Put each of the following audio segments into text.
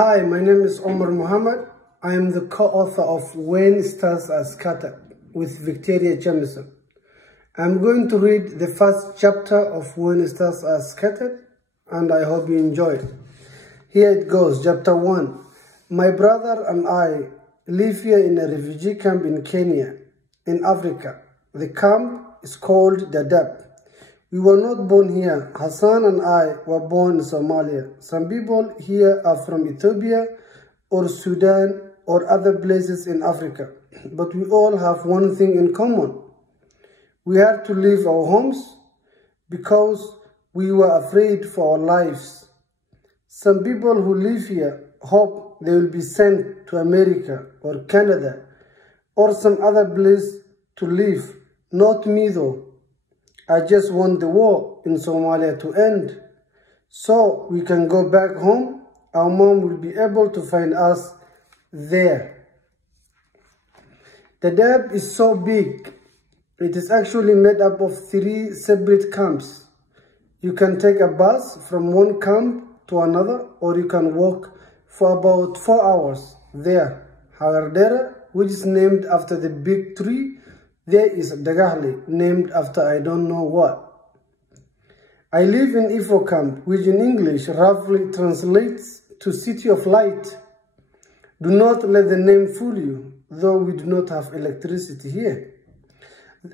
Hi, my name is Omar Mohamed. I am the co-author of When Stars Are Scattered with Victoria Jamieson. I'm going to read the first chapter of When Stars Are Scattered, and I hope you enjoy it. Here it goes, chapter 1. My brother and I live here in a refugee camp in Kenya, in Africa. The camp is called Dadaab. We were not born here. Hassan and I were born in Somalia. Some people here are from Ethiopia or Sudan or other places in Africa. But we all have one thing in common. We had to leave our homes because we were afraid for our lives. Some people who live here hope they will be sent to America or Canada or some other place to live. Not me though. I just want the war in Somalia to end so we can go back home. Our mom will be able to find us there. The Dadaab is so big. It is actually made up of 3 separate camps. You can take a bus from one camp to another, or you can walk for about 4 hours there. Hagardera, which is named after the big tree. There is Dagahle, named after I don't know what. I live in Ifo camp, which in English roughly translates to City of Light. Do not let the name fool you, though we do not have electricity here.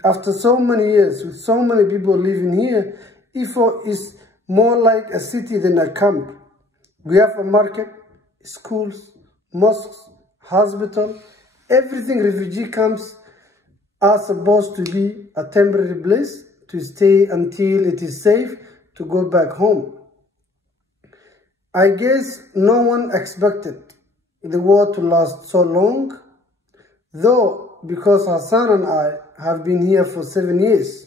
After so many years, with so many people living here, Ifo is more like a city than a camp. We have a market, schools, mosques, hospital, everything. Refugee camps are supposed to be a temporary place to stay until it is safe to go back home. I guess no one expected the war to last so long, though, because Hassan and I have been here for 7 years.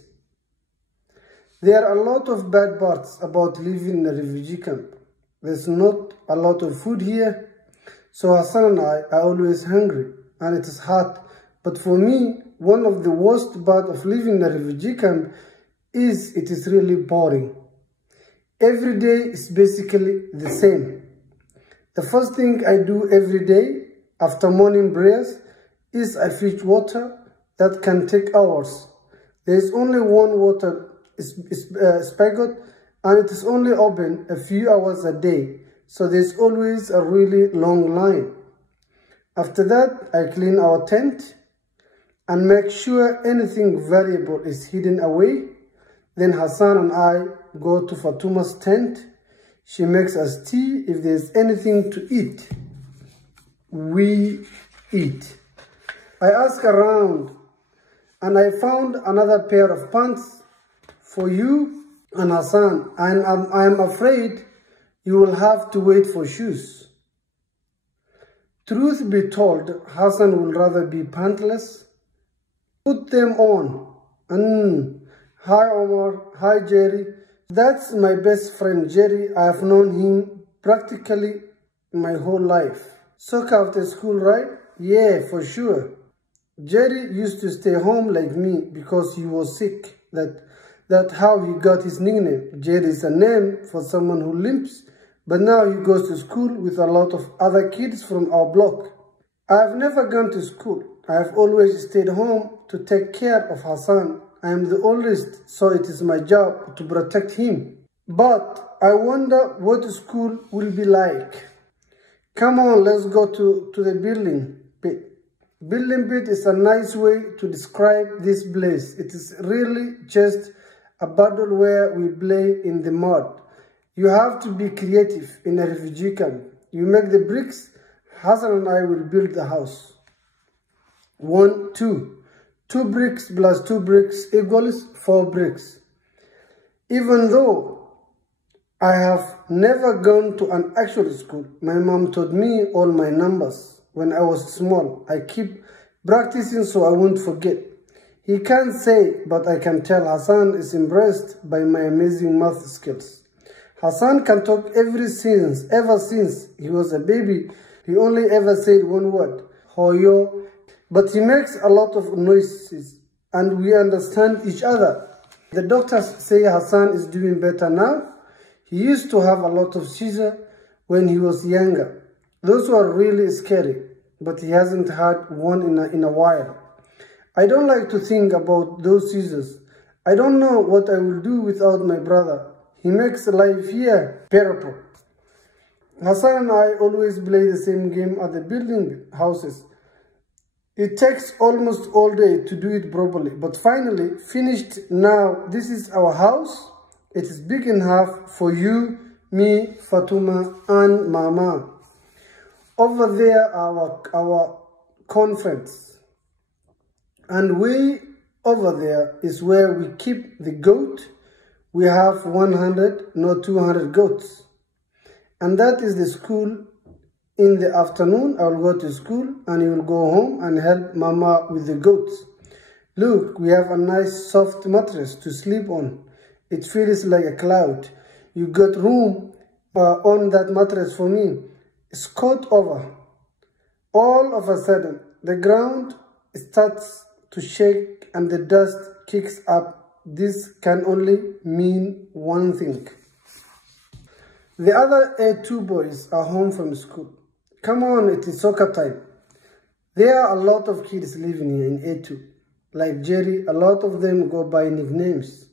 There are a lot of bad parts about living in a refugee camp. There's not a lot of food here, so Hassan and I are always hungry, and it is hot. But for me, one of the worst parts of living in a refugee camp is it is really boring. Every day is basically the same. The first thing I do every day after morning prayers is I fetch water that can take hours. There is only one water spigot, and it is only open a few hours a day, so there is always a really long line. After that, I clean our tent and make sure anything valuable is hidden away. Then Hassan and I go to Fatuma's tent. She makes us tea. If there's anything to eat, we eat. I ask around, and I found another pair of pants for you and Hassan, and I'm afraid you will have to wait for shoes. Truth be told, Hassan would rather be pantless. Put them on. Hi Omar, hi Jerry. That's my best friend Jerry. I have known him practically my whole life. Soccer after school, right? Yeah, for sure. Jerry used to stay home like me because he was sick. That's how he got his nickname. Jerry is a name for someone who limps, but now he goes to school with a lot of other kids from our block. I have never gone to school. I have always stayed home to take care of Hassan. I am the oldest, so it is my job to protect him. But I wonder what school will be like. Come on, let's go to the building pit. Building pit is a nice way to describe this place. It is really just a battle where we play in the mud. You have to be creative in a refugee camp. You make the bricks. Hassan and I will build the house. 1, 2. 2 bricks plus 2 bricks equals 4 bricks. Even though I have never gone to an actual school, my mom taught me all my numbers when I was small. I keep practicing so I won't forget. He can't say, but I can tell Hassan is impressed by my amazing math skills. Hassan can talk ever since he was a baby. He only ever said one word, Hoyo. But he makes a lot of noises and we understand each other. The doctors say Hassan is doing better now. He used to have a lot of seizures when he was younger. Those were really scary, but he hasn't had one in a while. I don't like to think about those seasons. I don't know what I will do without my brother. He makes life here bearable. Hassan and I always play the same game at the building houses. It takes almost all day to do it properly, but finally finished. Now this is our house. It is big enough for you, me, Fatuma, and Mama. Over there, our conference. And way over there is where we keep the goat. We have 100, not 200 goats. And that is the school. In the afternoon, I will go to school and you will go home and help Mama with the goats. Look, we have a nice soft mattress to sleep on. It feels like a cloud. You got room on that mattress for me. Scott over. All of a sudden, the ground starts to shake and the dust kicks up. This can only mean one thing. The other A2 boys are home from school. Come on, it is soccer time. There are a lot of kids living here in A2. Like Jerry, a lot of them go by nicknames.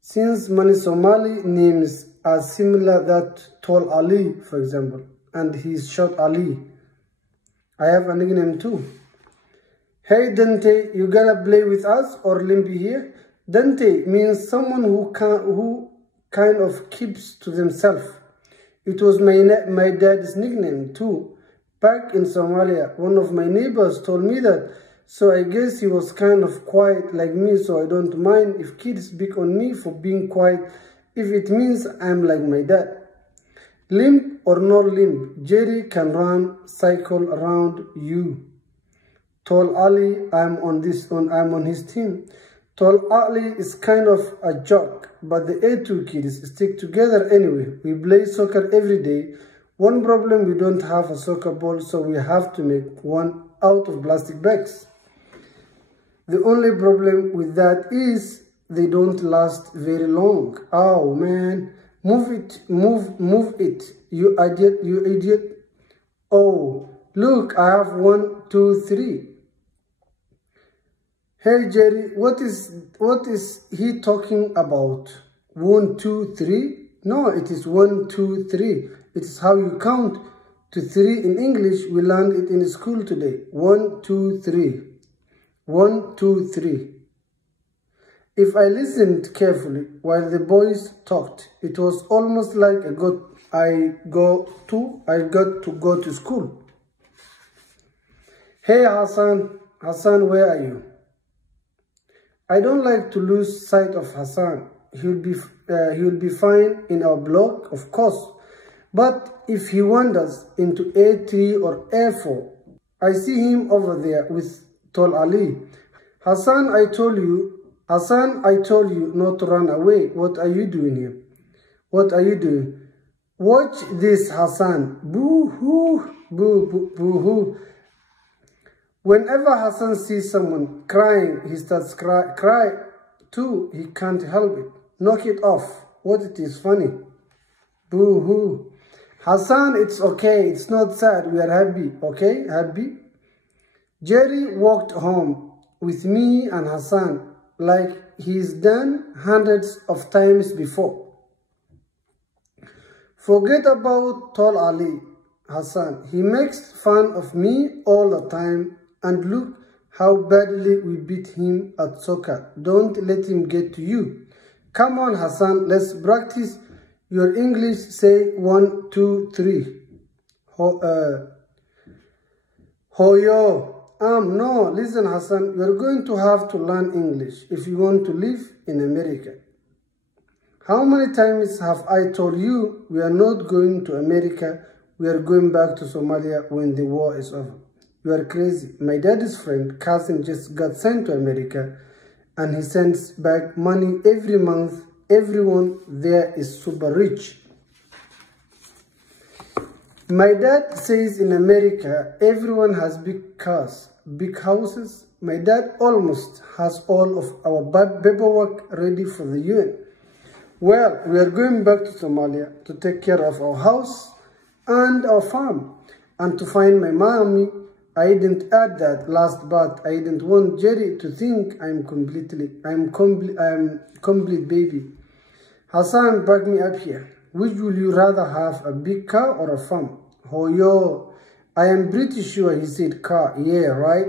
Since many Somali names are similar, that Tall Ali, for example, and he's short Ali. I have a nickname too. Hey Dante, you gonna play with us or Limpy here? Dante means someone who kind of keeps to themselves. It was my dad's nickname too. Back in Somalia, one of my neighbors told me that, so I guess he was kind of quiet like me, so I don't mind if kids pick on me for being quiet if it means I'm like my dad. Limp or no limp, Jerry can run, cycle around you. Tall Ali, I'm on his team. Tall Ali is kind of a joke, but the A2 kids stick together anyway. We play soccer every day. One problem, we don't have a soccer ball, so we have to make one out of plastic bags. The only problem with that is they don't last very long. Oh man, move it, you idiot. Oh, look, I have 1, 2, 3. Hey Jerry, what is he talking about? 1, 2, 3? No, it is 1, 2, 3. It is how you count to 3 in English. We learned it in school today. 1, 2, 3. 1, 2, 3. If I listened carefully while the boys talked, it was almost like I got to go to school. Hey Hassan, where are you? I don't like to lose sight of Hassan. He'll be fine in our block, of course. But if he wanders into A3 or A4, I see him over there with Tall Ali. Hassan, I told you not to run away. What are you doing here? What are you doing? Watch this, Hassan. Boo-hoo, boo-hoo. Whenever Hassan sees someone crying, he starts cry too. He can't help it. Knock it off. What it is funny. Boo-hoo. Hassan, it's okay. It's not sad. We are happy. Okay? Happy? Jerry walked home with me and Hassan like he's done hundreds of times before. Forget about Tall Ali, Hassan. He makes fun of me all the time. And look how badly we beat him at soccer. Don't let him get to you. Come on, Hassan, let's practice your English. Say 1, 2, 3. Hoyo. No, listen, Hassan, you're going to have to learn English if you want to live in America. How many times have I told you we are not going to America? We are going back to Somalia when the war is over. You are crazy. My daddy's friend, cousin, just got sent to America and he sends back money every month. Everyone there is super rich. My dad says in America, everyone has big cars, big houses. My dad almost has all of our paperwork ready for the UN. Well, we are going back to Somalia to take care of our house and our farm. And to find my mommy, I didn't add that last but I didn't want Jerry to think I'm complete baby. Hassan, back me up here. Which would you rather have, a big car or a farm? Oh, yo, I am pretty sure he said car. Yeah, right?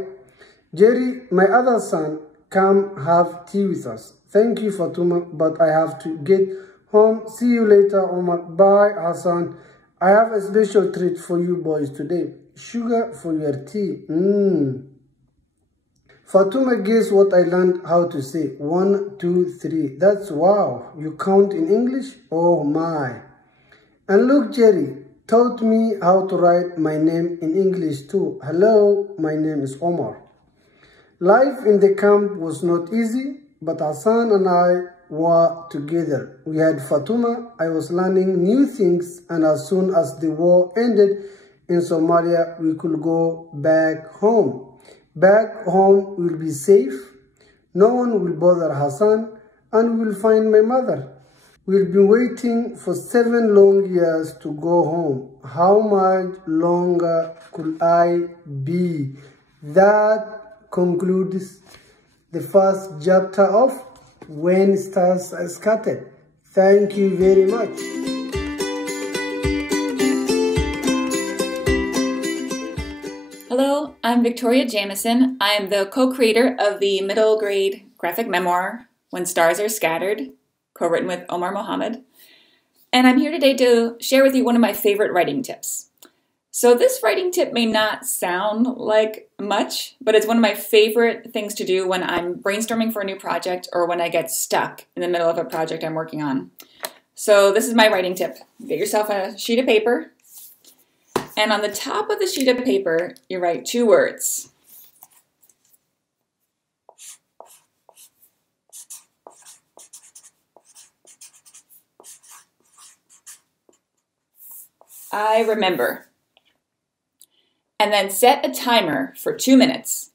Jerry, my other son, come have tea with us. Thank you, Fatuma, but I have to get home. See you later, Omar. Bye, Hassan. I have a special treat for you boys today. Sugar for your tea. Fatuma, guess what I learned how to say? 1, 2, 3. That's wow. You count in English? Oh my. And look, Jerry taught me how to write my name in English too. Hello, my name is Omar. Life in the camp was not easy, but Hassan and I were together. We had Fatuma, I was learning new things, and as soon as the war ended in Somalia, we could go back home. Back home, we'll be safe, no one will bother Hassan, and we'll find my mother. We'll be waiting for 7 long years to go home. How much longer could I be? That concludes the first chapter of When Stars Are Scattered. Thank you very much. Hello, I'm Victoria Jamieson. I am the co-creator of the middle grade graphic memoir, When Stars Are Scattered, co-written with Omar Mohamed. And I'm here today to share with you one of my favorite writing tips. So this writing tip may not sound like much, but it's one of my favorite things to do when I'm brainstorming for a new project or when I get stuck in the middle of a project I'm working on. So this is my writing tip. Get yourself a sheet of paper, and on the top of the sheet of paper, you write 2 words. I remember. And then set a timer for 2 minutes.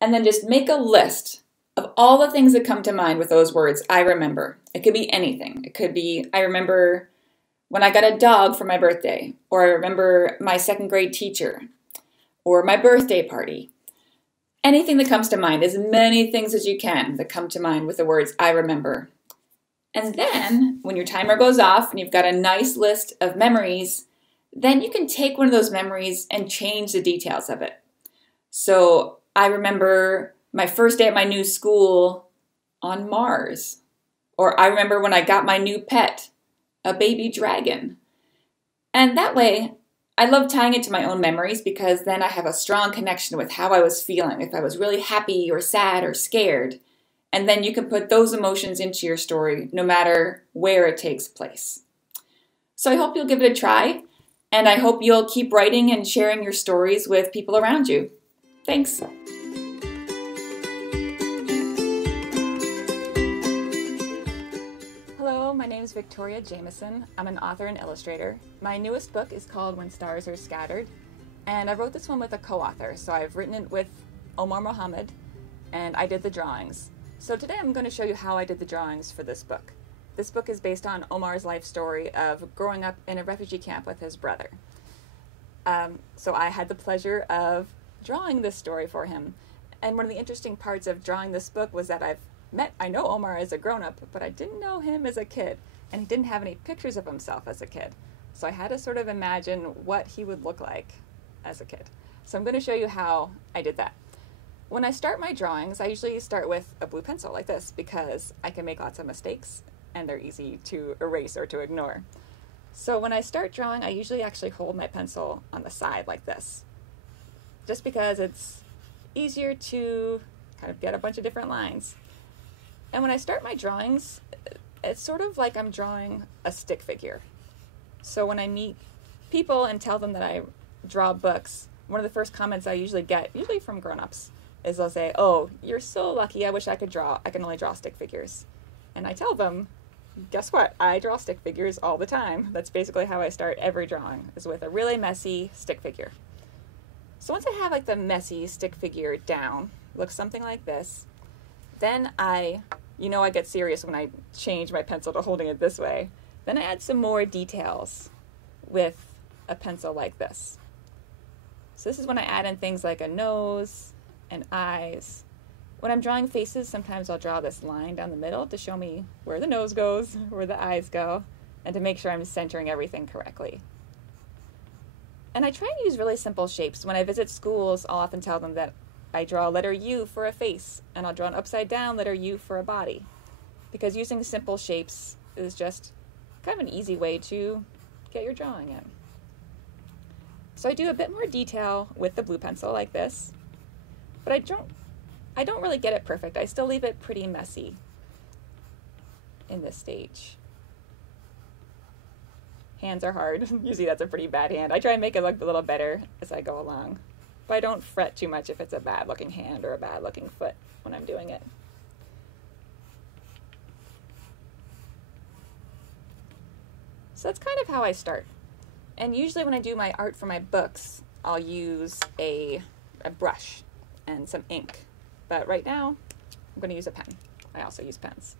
And then just make a list of all the things that come to mind with those words, I remember. It could be anything. It could be, I remember when I got a dog for my birthday, or I remember my 2nd grade teacher, or my birthday party. Anything that comes to mind, as many things as you can that come to mind with the words, I remember. And then, when your timer goes off and you've got a nice list of memories, then you can take one of those memories and change the details of it. So I remember my first day at my new school on Mars. Or I remember when I got my new pet, a baby dragon. And that way, I love tying it to my own memories because then I have a strong connection with how I was feeling, if I was really happy or sad or scared. And then you can put those emotions into your story no matter where it takes place. So I hope you'll give it a try. And I hope you'll keep writing and sharing your stories with people around you. Thanks. Hello, my name is Victoria Jamieson. I'm an author and illustrator. My newest book is called When Stars Are Scattered, and I wrote this one with a co-author. So I've written it with Omar Mohamed, and I did the drawings. So today I'm going to show you how I did the drawings for this book. This book is based on Omar's life story of growing up in a refugee camp with his brother. So I had the pleasure of drawing this story for him. And one of the interesting parts of drawing this book was that I know Omar as a grown-up, but I didn't know him as a kid. And he didn't have any pictures of himself as a kid. So I had to sort of imagine what he would look like as a kid. So I'm going to show you how I did that. When I start my drawings, I usually start with a blue pencil like this because I can make lots of mistakes and they're easy to erase or to ignore. So when I start drawing, I usually actually hold my pencil on the side like this, just because it's easier to kind of get a bunch of different lines. And when I start my drawings, it's sort of like I'm drawing a stick figure. So when I meet people and tell them that I draw books, one of the first comments I usually get, usually from grown-ups, is they'll say, "Oh, you're so lucky, I wish I could draw. I can only draw stick figures." And I tell them, guess what? I draw stick figures all the time. That's basically how I start every drawing, is with a really messy stick figure. So once I have like the messy stick figure down, looks something like this, then I get serious when I change my pencil to holding it this way. Then I add some more details with a pencil like this. So this is when I add in things like a nose and eyes. When I'm drawing faces, sometimes I'll draw this line down the middle to show me where the nose goes, where the eyes go, and to make sure I'm centering everything correctly. And I try and use really simple shapes. When I visit schools, I'll often tell them that I draw a letter U for a face, and I'll draw an upside down letter U for a body. Because using simple shapes is just kind of an easy way to get your drawing in. So I do a bit more detail with the blue pencil like this, but I don't really get it perfect. I still leave it pretty messy in this stage. Hands are hard. Usually that's a pretty bad hand. I try and make it look a little better as I go along, but I don't fret too much if it's a bad looking hand or a bad looking foot when I'm doing it. So that's kind of how I start. And usually when I do my art for my books, I'll use a brush and some ink. But right now, I'm going to use a pen. I also use pens.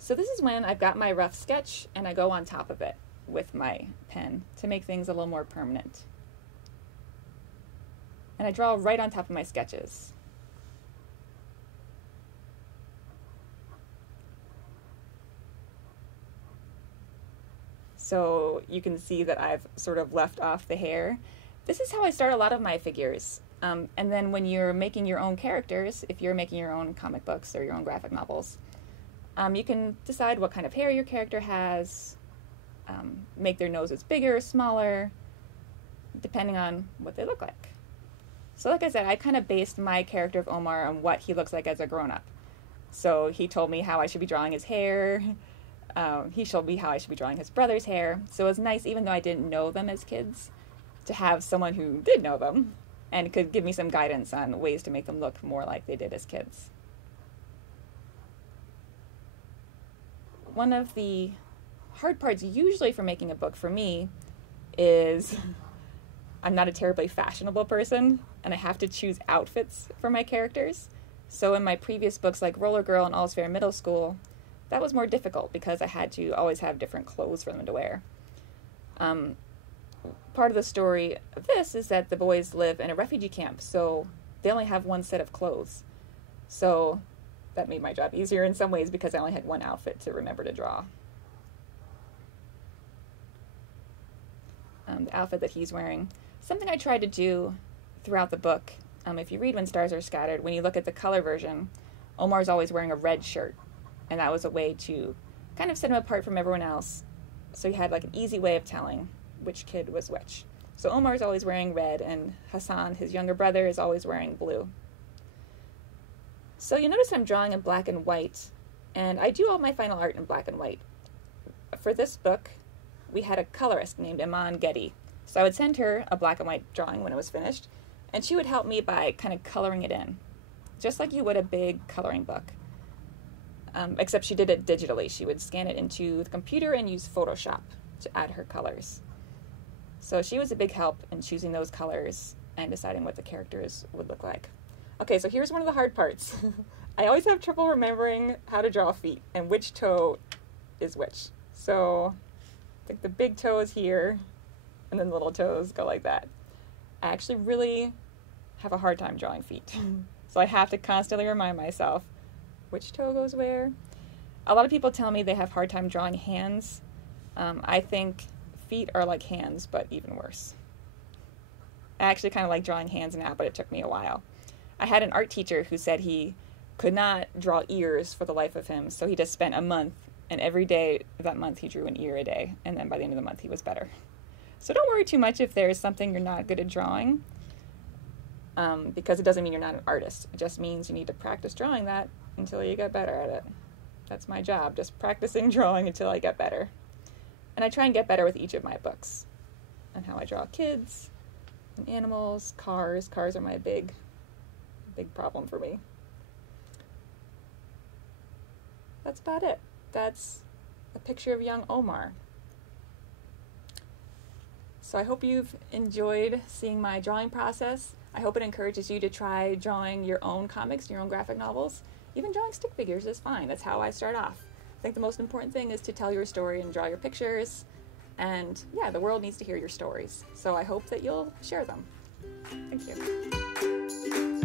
So this is when I've got my rough sketch and I go on top of it with my pen to make things a little more permanent. And I draw right on top of my sketches. So you can see that I've sort of left off the hair. This is how I start a lot of my figures. And then when you're making your own characters, if you're making your own comic books or your own graphic novels, you can decide what kind of hair your character has, make their noses bigger or smaller, depending on what they look like. So like I said, I kind of based my character of Omar on what he looks like as a grown-up. So he told me how I should be drawing his hair. He showed me how I should be drawing his brother's hair. So it was nice, even though I didn't know them as kids, to have someone who did know them and could give me some guidance on ways to make them look more like they did as kids. One of the hard parts usually for making a book for me is I'm not a terribly fashionable person, and I have to choose outfits for my characters. So in my previous books like Roller Girl and All's Fair in Middle School, that was more difficult because I had to always have different clothes for them to wear. Part of the story of this is that the boys live in a refugee camp, so they only have one set of clothes. So that made my job easier in some ways because I only had one outfit to remember to draw. The outfit that he's wearing. Something I tried to do throughout the book, if you read When Stars Are Scattered, when you look at the color version, Omar's always wearing a red shirt. And that was a way to kind of set him apart from everyone else. So you had like an easy way of telling which kid was which. So Omar's always wearing red, and Hassan, his younger brother, is always wearing blue. So you notice I'm drawing in black and white, and I do all my final art in black and white. For this book, we had a colorist named Iman Getty. So I would send her a black and white drawing when it was finished, and she would help me by kind of coloring it in, just like you would a big coloring book. Except she did it digitally. She would scan it into the computer and use Photoshop to add her colors. So she was a big help in choosing those colors and deciding what the characters would look like. Okay, so here's one of the hard parts. I always have trouble remembering how to draw feet and which toe is which. So I think the big toe is here, and then the little toes go like that. I actually really have a hard time drawing feet. So I have to constantly remind myself which toe goes where. A lot of people tell me they have a hard time drawing hands. I think feet are like hands, but even worse. I actually kind of like drawing hands now, but it took me a while. I had an art teacher who said he could not draw ears for the life of him, so he just spent a month, and every day that month he drew an ear a day, and then by the end of the month he was better. So don't worry too much if there's something you're not good at drawing, because it doesn't mean you're not an artist. It just means you need to practice drawing that until you get better at it. That's my job, just practicing drawing until I get better. And I try and get better with each of my books and how I draw kids and animals, cars. Cars are my big problem for me. That's about it. That's a picture of young Omar. So I hope you've enjoyed seeing my drawing process. I hope it encourages you to try drawing your own comics, your own graphic novels. Even drawing stick figures is fine. That's how I start off. I think the most important thing is to tell your story and draw your pictures. And yeah, the world needs to hear your stories. So I hope that you'll share them. Thank you.